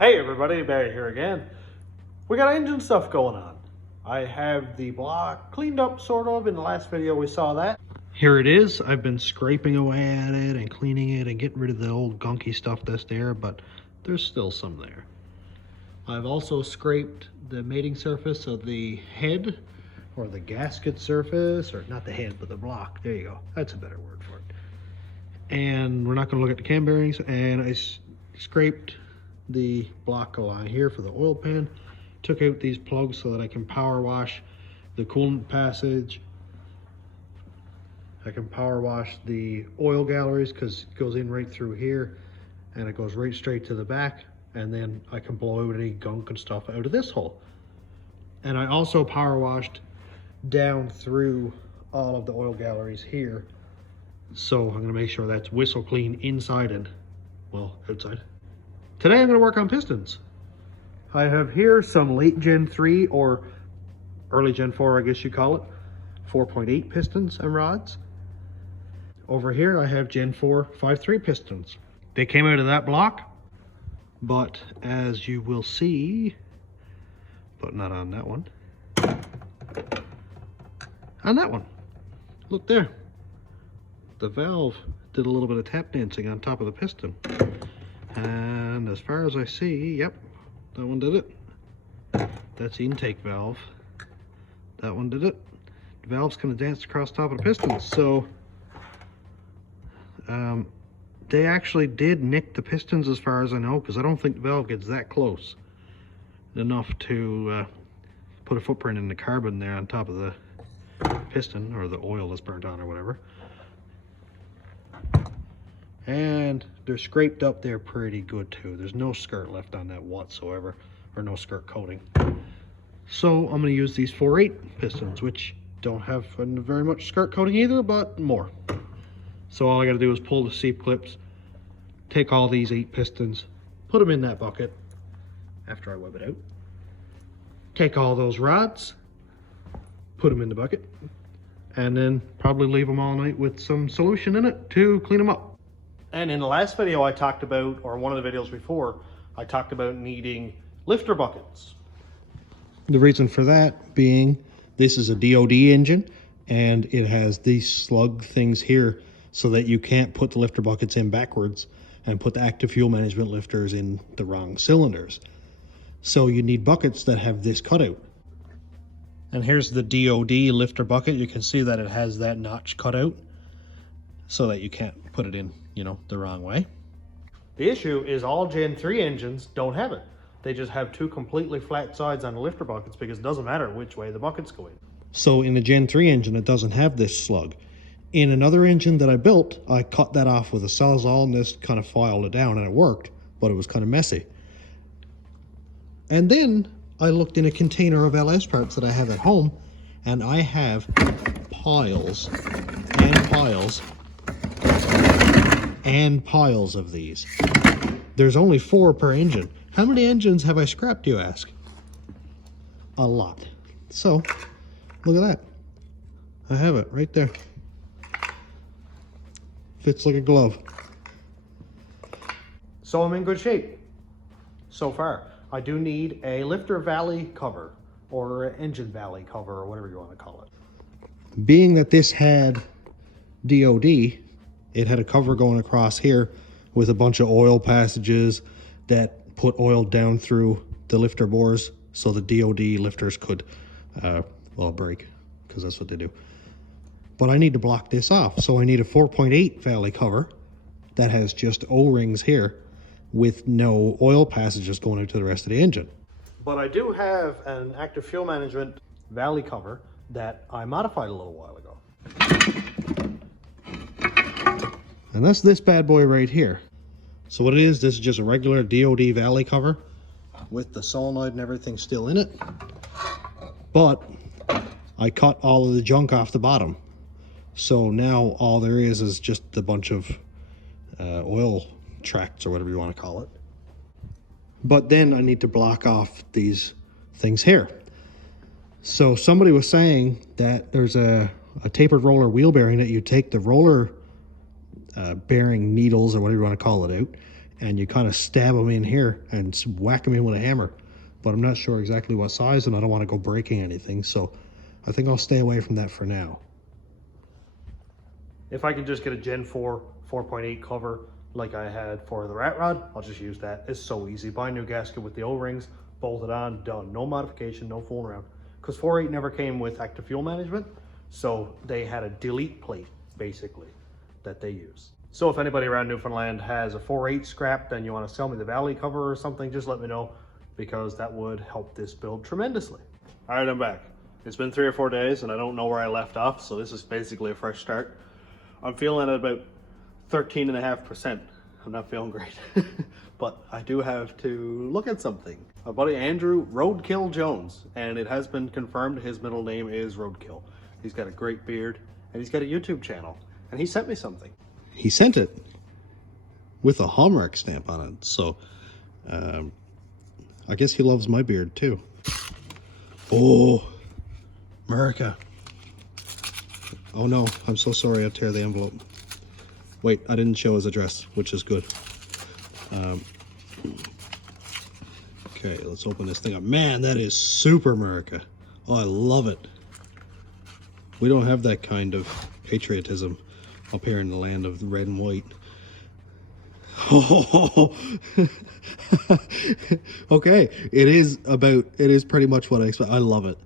Hey everybody, Barry here again. We got engine stuff going on. I have the block cleaned up sort of. In the last video we saw that. Here it is. I've been scraping away at it and cleaning it and getting rid of the old gunky stuff that's there, but there's still some there. I've also scraped the mating surface of the head, or the gasket surface, or not the head but the block. There you go. That's a better word for it. And we're not going to look at the cam bearings, and I scraped the block along here for the oil pan, took out these plugs so that I can power wash the coolant passage. I can power wash the oil galleries because it goes in right through here and it goes right straight to the back, and then I can blow out any gunk and stuff out of this hole. And I also power washed down through all of the oil galleries here, so I'm going to make sure that's whistle clean inside and, well, outside. Today I'm going to work on pistons. I have here some late Gen 3 or early Gen 4, I guess you call it, 4.8 pistons and rods. Over here I have Gen 4 5.3 pistons. They came out of that block, but as you will see, but not on that one, on that one, look there. The valve did a little bit of tap dancing on top of the piston. And as far as I see, yep, that one did it. That's the intake valve. That one did it. The valve's kind of danced across the top of the piston. So they actually did nick the pistons as far as I know, because I don't think the valve gets that close enough to put a footprint in the carbon there on top of the piston, or the oil that's burnt on or whatever. And they're scraped up there pretty good too. There's no skirt left on that whatsoever, or no skirt coating. So I'm going to use these 4.8 pistons, which don't have very much skirt coating either, but more. So all I got to do is pull the seep clips, take all these 8 pistons, put them in that bucket after I web it out. Take all those rods, put them in the bucket, and then probably leave them all night with some solution in it to clean them up. And in the last video I talked about, or one of the videos before, I talked about needing lifter buckets. The reason for that being, this is a DOD engine, and it has these slug things here so that you can't put the lifter buckets in backwards and put the active fuel management lifters in the wrong cylinders. So you need buckets that have this cutout. And here's the DOD lifter bucket. You can see that it has that notch cut out so that you can't put it in, you know, the wrong way. The issue is all Gen 3 engines don't have it. They just have 2 completely flat sides on the lifter buckets because it doesn't matter which way the buckets go in. So in the Gen 3 engine, it doesn't have this slug. In another engine that I built, I cut that off with a Sawzall and this kind of filed it down, and it worked, but it was kind of messy. And then I looked in a container of LS parts that I have at home, and I have piles and piles and piles of these. There's only 4 per engine. How many engines have I scrapped, you ask? A lot. So, look at that. I have it right there. Fits like a glove. So I'm in good shape so far. I do need a lifter valley cover, or an engine valley cover, or whatever you want to call it. Being that this had DOD, it had a cover going across here with a bunch of oil passages that put oil down through the lifter bores so the DOD lifters could, well, break, because that's what they do. But I need to block this off, so I need a 4.8 valley cover that has just O-rings here with no oil passages going out to the rest of the engine. But I do have an active fuel management valley cover that I modified a little while ago. And that's this bad boy right here. So what it is, this is just a regular DOD valley cover with the solenoid and everything still in it. But I cut all of the junk off the bottom. So now all there is just a bunch of oil tracts, or whatever you want to call it. But then I need to block off these things here. So somebody was saying that there's a tapered roller wheel bearing that you take the roller bearing needles, or whatever you want to call it, out, and you kind of stab them in here and whack them in with a hammer. But I'm not sure exactly what size, and I don't want to go breaking anything, so I think I'll stay away from that for now. If I can just get a Gen 4 4.8 cover like I had for the rat rod, I'll just use that. It's so easy. Buy a new gasket with the O-rings, bolt it on, done. No modification, no fooling around. Because 4.8 never came with active fuel management, so they had a delete plate, basically, that they use. So if anybody around Newfoundland has a 4.8 scrapped and you want to sell me the Valley cover or something, just let me know, because that would help this build tremendously. All right, I'm back. It's been 3 or 4 days and I don't know where I left off, so this is basically a fresh start. I'm feeling at about 13.5%. I'm not feeling great, but I do have to look at something. My buddy Andrew Roadkill Jones, and it has been confirmed his middle name is Roadkill. He's got a great beard and he's got a YouTube channel, and he sent me something. He sent it with a Hallmark stamp on it, so I guess he loves my beard too. Oh, America. Oh no, I'm so sorry, I tear the envelope. Wait, I didn't show his address, which is good. Okay, let's open this thing up. Man, that is super America. Oh, I love it. We don't have that kind of patriotism up here in the land of the red and white. Oh, okay, it is pretty much what I expect. I love it.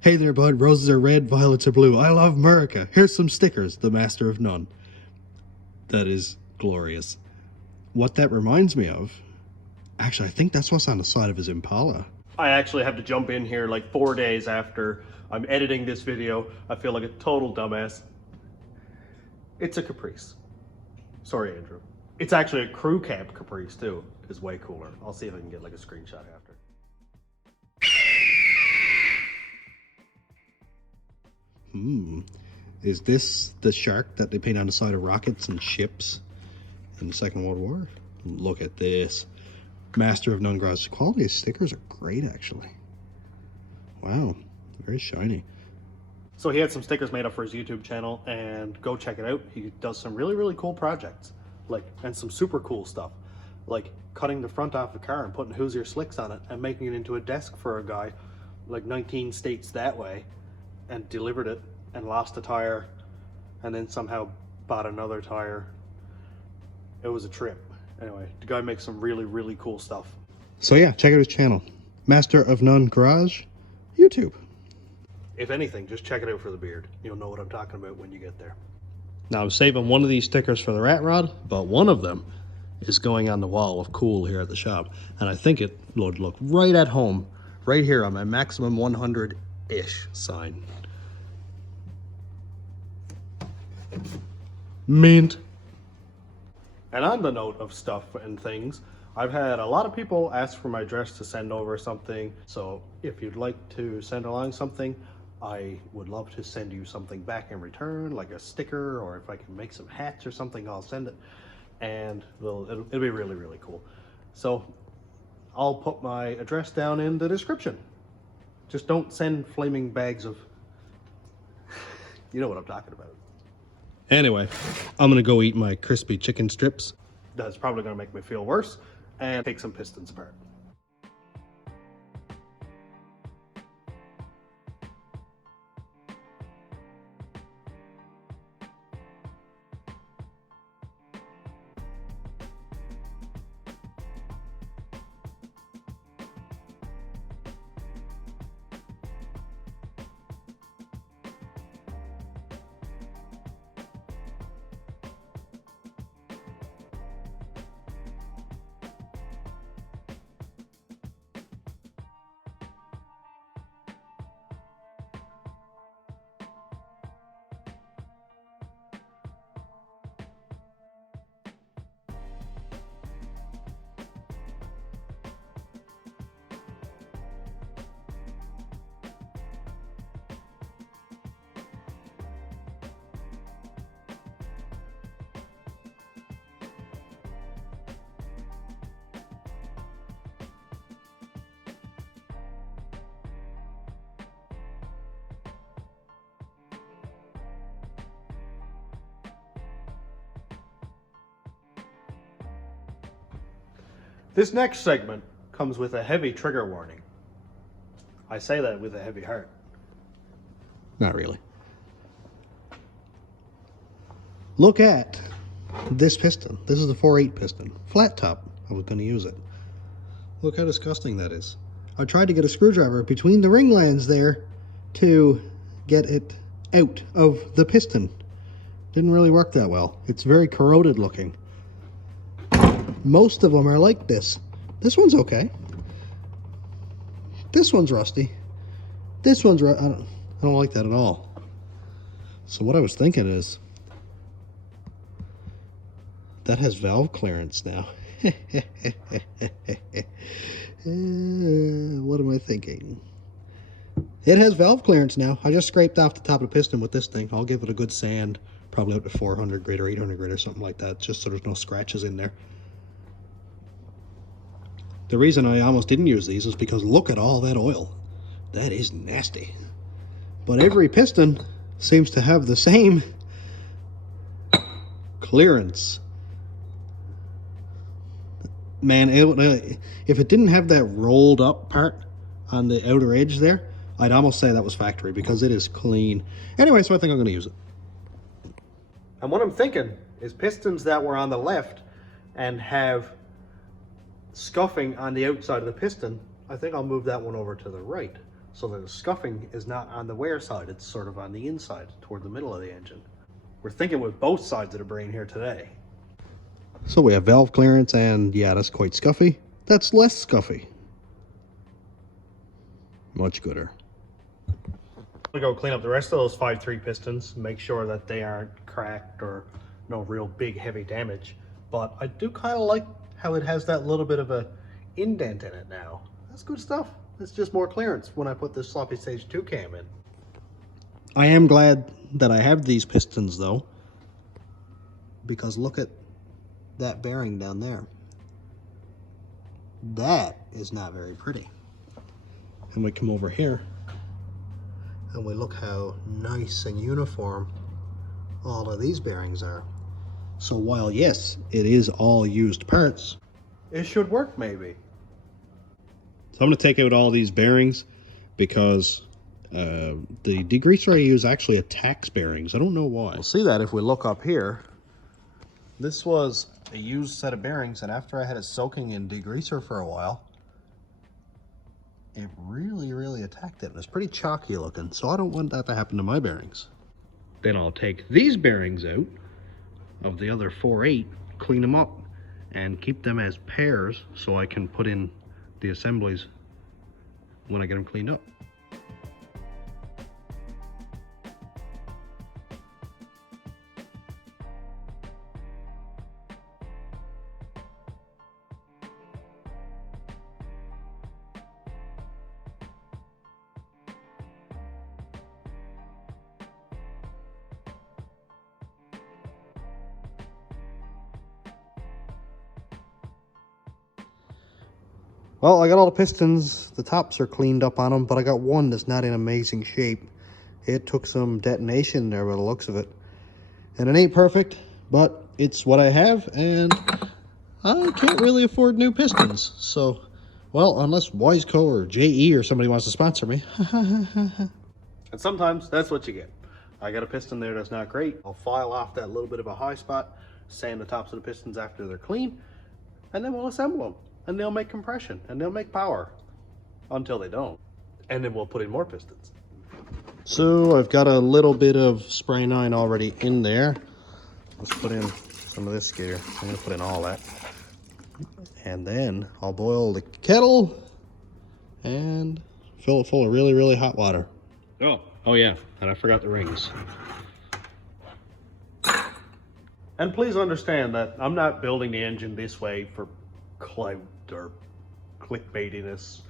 Hey there, bud. Roses are red, violets are blue. I love America. Here's some stickers. The master of none. That is glorious. What that reminds me of, actually, I think that's what's on the side of his Impala. I actually have to jump in here like 4 days after I'm editing this video. I feel like a total dumbass. It's a Caprice. Sorry, Andrew. It's actually a crew cab Caprice too. It's way cooler. I'll see if I can get like a screenshot after. Is this the shark that they paint on the side of rockets and ships in the Second World War? Look at this. Master of none garage. The quality of stickers are great, actually. Wow, very shiny. So he had some stickers made up for his YouTube channel, and go check it out. He does some really, really cool projects, and some super cool stuff, like cutting the front off the car and putting Hoosier slicks on it and making it into a desk for a guy, like 19 states that way, and delivered it and lost a tire and then somehow bought another tire. It was a trip. Anyway, the guy makes some really, really cool stuff. So yeah, check out his channel. Master of None Garage, YouTube. If anything, just check it out for the beard. You'll know what I'm talking about when you get there. Now I'm saving one of these stickers for the rat rod, but one of them is going on the wall of cool here at the shop. And I think it would look right at home, right here on my maximum 100-ish sign. Mint. And on the note of stuff and things, I've had a lot of people ask for my address to send over something. So if you'd like to send along something, I would love to send you something back in return, like a sticker, or if I can make some hats or something, I'll send it. And it'll be really, really cool. So I'll put my address down in the description. Just don't send flaming bags of, you know what I'm talking about. Anyway, I'm gonna go eat my crispy chicken strips. That's probably gonna make me feel worse, and take some pistons apart. This next segment comes with a heavy trigger warning. I say that with a heavy heart. Not really. Look at this piston. This is the 4/8 piston. Flat top. I was going to use it. Look how disgusting that is. I tried to get a screwdriver between the ring lands there to get it out of the piston. Didn't really work that well. It's very corroded looking. Most of them are like this. This one's okay. This one's rusty. This one's I don't like that at all. So what I was thinking is, that has valve clearance now. What am I thinking? It has valve clearance now. I just scraped off the top of the piston with this thing. I'll give it a good sand, probably up to 400 grit or 800 grit or something like that, just so there's no scratches in there. The reason I almost didn't use these is because look at all that oil. That is nasty. But every piston seems to have the same clearance. Man, if it didn't have that rolled up part on the outer edge there, I'd almost say that was factory because it is clean. Anyway, so I think I'm going to use it. And what I'm thinking is pistons that were on the left and have scuffing on the outside of the piston, I think I'll move that one over to the right so that the scuffing is not on the wear side, it's sort of on the inside toward the middle of the engine. We're thinking with both sides of the brain here today. So we have valve clearance, and yeah, that's quite scuffy. That's less scuffy. Much gooder. I'm gonna go clean up the rest of those 5.3 pistons, make sure that they aren't cracked or no real big heavy damage. But I do kind of like how it has that little bit of a indent in it now. That's good stuff. It's just more clearance when I put this sloppy stage 2 cam in. I am glad that I have these pistons though, because look at that bearing down there. That is not very pretty. And we come over here and we look how nice and uniform all of these bearings are. So while yes, it is all used parts, it should work maybe. So I'm going to take out all these bearings because the degreaser I use actually attacks bearings. I don't know why. We'll see that if we look up here. This was a used set of bearings, and after I had it soaking in degreaser for a while, it really attacked it. And it's pretty chalky looking, so I don't want that to happen to my bearings. Then I'll take these bearings out of the other 4/8, clean them up, and keep them as pairs so I can put in the assemblies when I get them cleaned up. Well, I got all the pistons, the tops are cleaned up on them, but I got one that's not in amazing shape. It took some detonation there by the looks of it. And it ain't perfect, but it's what I have, and I can't really afford new pistons. So, well, unless Wiseco or JE or somebody wants to sponsor me. And sometimes that's what you get. I got a piston there that's not great. I'll file off that little bit of a high spot, sand the tops of the pistons after they're clean, and then we'll assemble them. And they'll make compression, and they'll make power, until they don't. And then we'll put in more pistons. So I've got a little bit of spray 9 already in there. Let's put in some of this gear. I'm gonna put in all that. And then I'll boil the kettle and fill it full of really hot water. Oh yeah, and I forgot the rings. And please understand that I'm not building the engine this way for clout or clickbaitiness.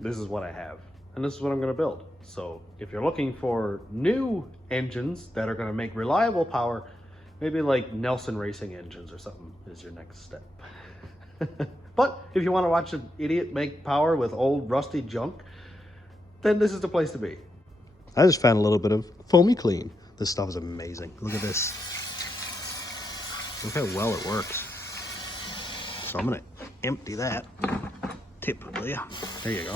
This is what I have, and this is what I'm going to build. So if you're looking for new engines that are going to make reliable power, maybe like Nelson Racing engines or something is your next step. But if you want to watch an idiot make power with old rusty junk, then this is the place to be. I just found a little bit of foamy clean. This stuff is amazing. Look at this. Look how well it works. So I'm gonna empty that. Typically, there you go.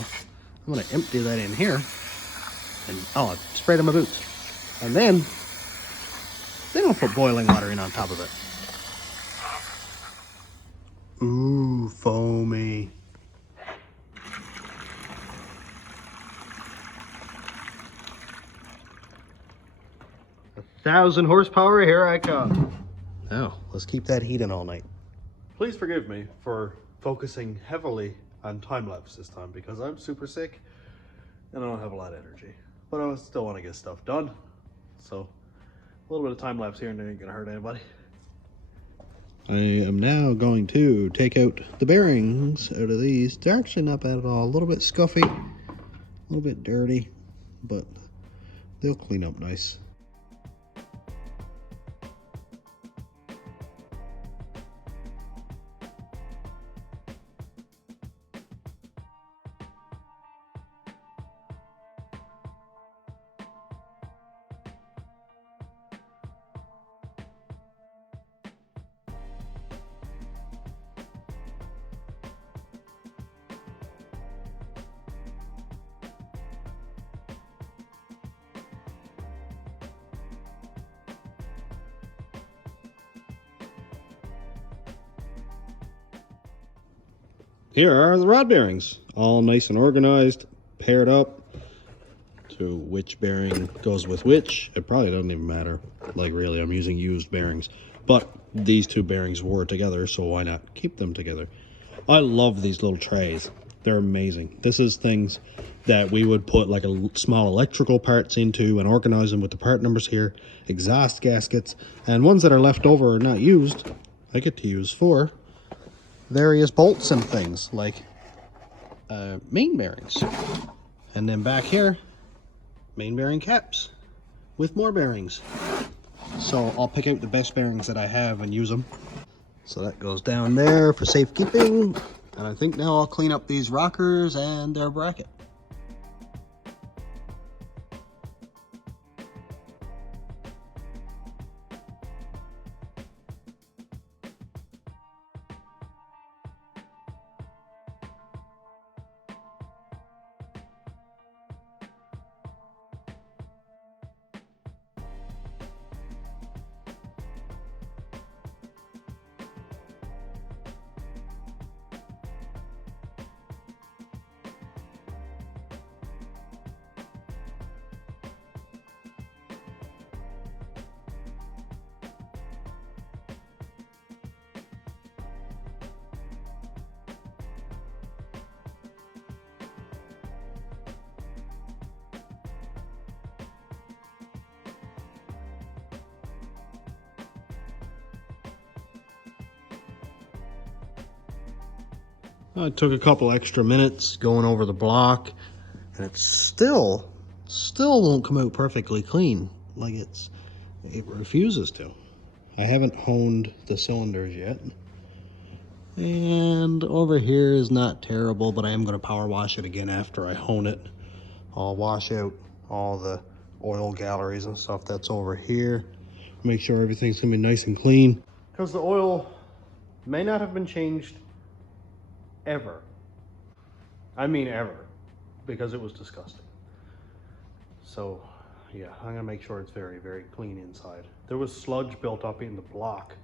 I'm gonna empty that in here, and oh, I sprayed on my boots. And then I'll put boiling water in on top of it. Ooh, foamy. A 1,000 horsepower, here I come. Now, let's keep that heating all night. Please forgive me for focusing heavily on time-lapse this time because I'm super sick and I don't have a lot of energy. But I still want to get stuff done. So, a little bit of time-lapse here and there ain't gonna hurt anybody. I am now going to take out the bearings out of these. They're actually not bad at all. A little bit scuffy, a little bit dirty, but they'll clean up nice. Here are the rod bearings, all nice and organized, paired up to which bearing goes with which. It probably doesn't even matter. Like really, I'm using used bearings, but these two bearings were together, so why not keep them together? I love these little trays. They're amazing. This is things that we would put like a small electrical parts into and organize them with the part numbers here, exhaust gaskets, and ones that are left over or not used, I get to use for various bolts and things like main bearings. And then back here, main bearing caps with more bearings. So I'll pick out the best bearings that I have and use them. So that goes down there for safekeeping. And I think now I'll clean up these rockers and their bracket. I took a couple extra minutes going over the block, and it still won't come out perfectly clean. Like it refuses to. I haven't honed the cylinders yet. And over here is not terrible, but I am going to power wash it again after I hone it. I'll wash out all the oil galleries and stuff that's over here. Make sure everything's going to be nice and clean. Because the oil may not have been changed ever. I mean ever, because it was disgusting. So yeah, I'm gonna make sure it's very, very clean inside. There was sludge built up in the block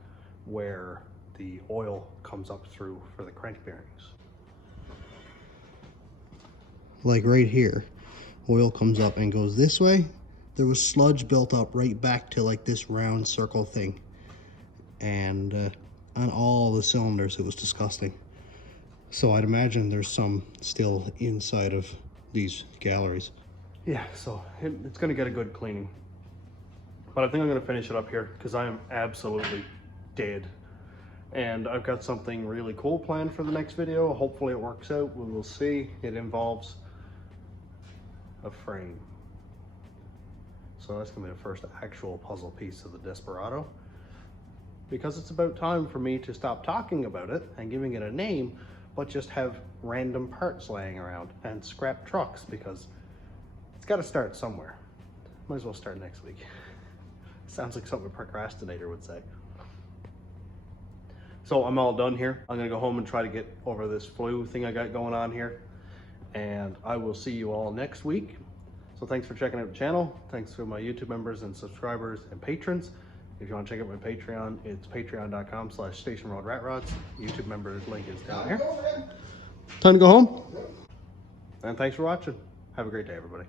where the oil comes up through for the crank bearings. Like right here, oil comes up and goes this way. There was sludge built up right back to like this round circle thing. And on all the cylinders, it was disgusting. So I'd imagine there's some still inside of these galleries. Yeah, so it's gonna get a good cleaning. But I think I'm gonna finish it up here because I am absolutely dead. And I've got something really cool planned for the next video. Hopefully it works out, we will see. It involves a frame. So that's gonna be the first actual puzzle piece of the Desperado. Because it's about time for me to stop talking about it and giving it a name, but just have random parts laying around and scrap trucks, because it's got to start somewhere. Might as well start next week. Sounds like something a procrastinator would say. So I'm all done here. I'm gonna go home and try to get over this flu thing I got going on here. And I will see you all next week. So thanks for checking out the channel. Thanks to my YouTube members and subscribers and patrons. If you want to check out my Patreon, it's patreon.com/stationroadratrods. YouTube members link is down here. Time to go home. And thanks for watching. Have a great day, everybody.